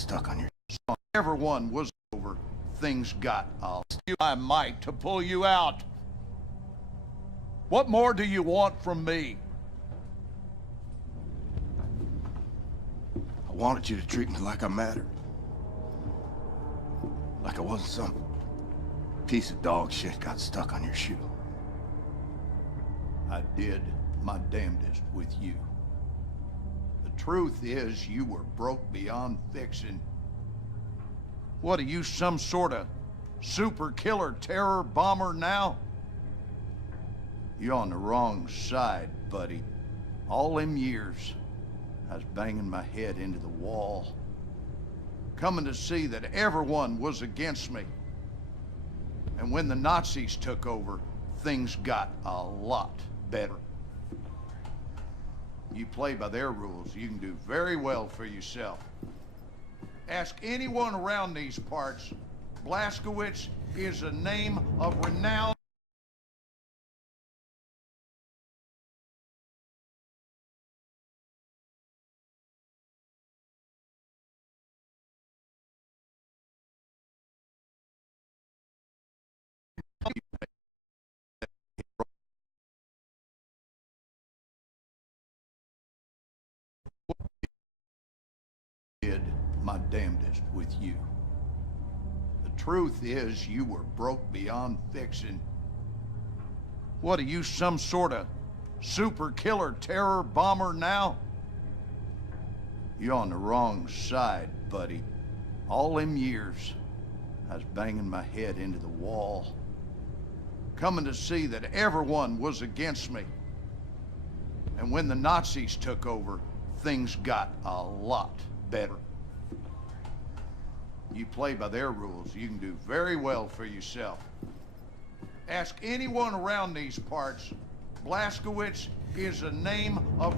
stuck on your song. Everyone was over. Things got. I'll steal my might to pull you out. What more do you want from me? I wanted you to treat me like I mattered. Like I wasn't some piece of dog shit got stuck on your shoe. I did my damnedest with you. The truth is, you were broke beyond fixing. What are you, some sort of super killer terror bomber now? You're on the wrong side, buddy. All them years, I was banging my head into the wall, coming to see that everyone was against me. And when the Nazis took over, things got a lot better. You play by their rules, you can do very well for yourself. Ask anyone around these parts. Blazkowicz is a name of renown. Did my damnedest with you. The truth is, you were broke beyond fixing. What are you, some sort of super killer terror bomber now? You're on the wrong side, buddy. All them years, I was banging my head into the wall, coming to see that everyone was against me. And when the Nazis took over, things got a lot better. You play by their rules, you can do very well for yourself. Ask anyone around these parts. Blazkowicz is a name of...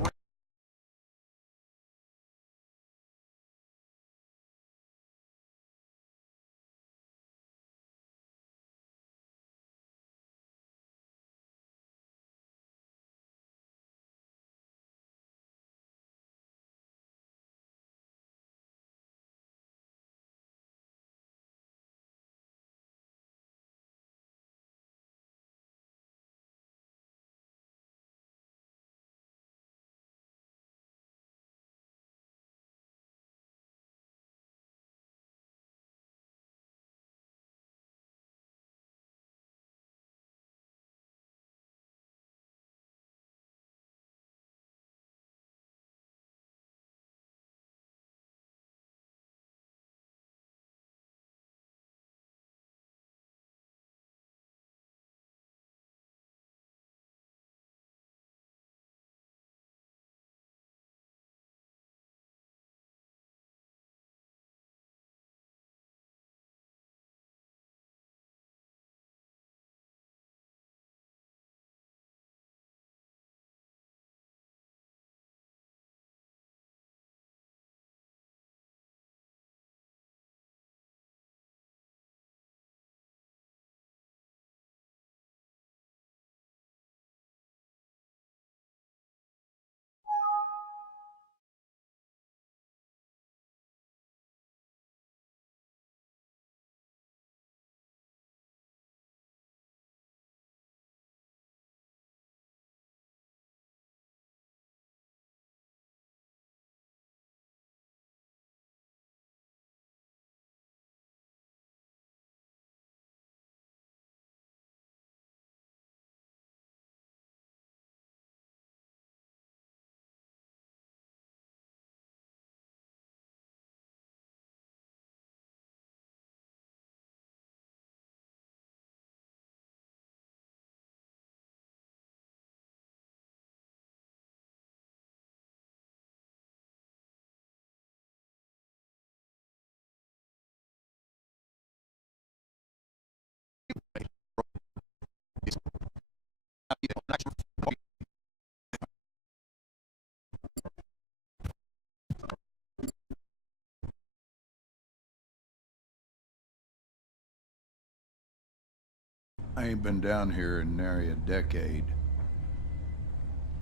I ain't been down here in nary a decade.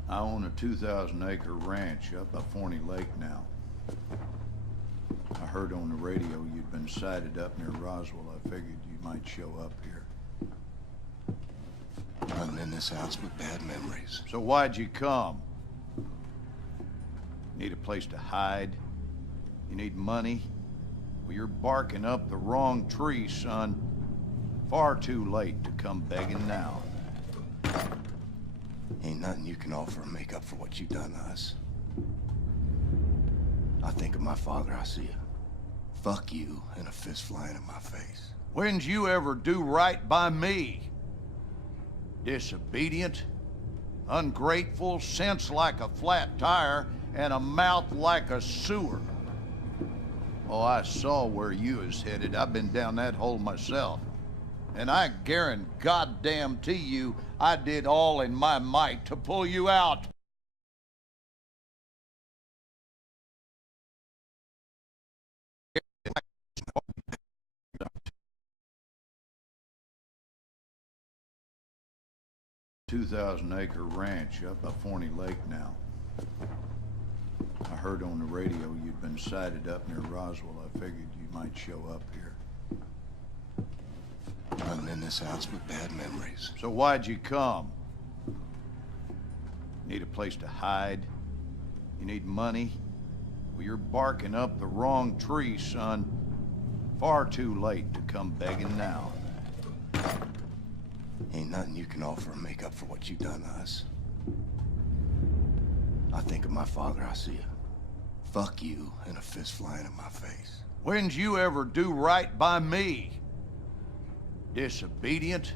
I own a 2,000-acre ranch up by Forney Lake now. I heard heard on the radio you'd been sighted up near Roswell. I figured you might show up here. Nothing in this house but bad memories. So why'd you come? Need a place to hide? You need money? Well, you're barking up the wrong tree, son. Far too late to come begging now. Ain't nothing you can offer to make up for what you done to us. I think of my father, I see a fuck you and a fist flying in my face. When'd you ever do right by me? Disobedient, ungrateful, sense like a flat tire, and a mouth like a sewer. Oh, I saw where you was headed. I've been down that hole myself. And I guarantee you, I did all in my might to pull you out. $2,000-acre ranch up by Forney Lake now. I heard on the radio you'd been sighted up near Roswell. I figured you might show up here. Nothing in this house but bad memories. So why'd you come? Need a place to hide? You need money? Well, you're barking up the wrong tree, son. Far too late to come begging now. Ain't nothing you can offer to make up for what you done to us. I think of my father, I see a fuck you and a fist flying in my face. When'd you ever do right by me? Disobedient,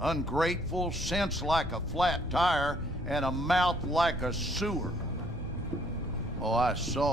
ungrateful, sense like a flat tire, and a mouth like a sewer. Oh, I saw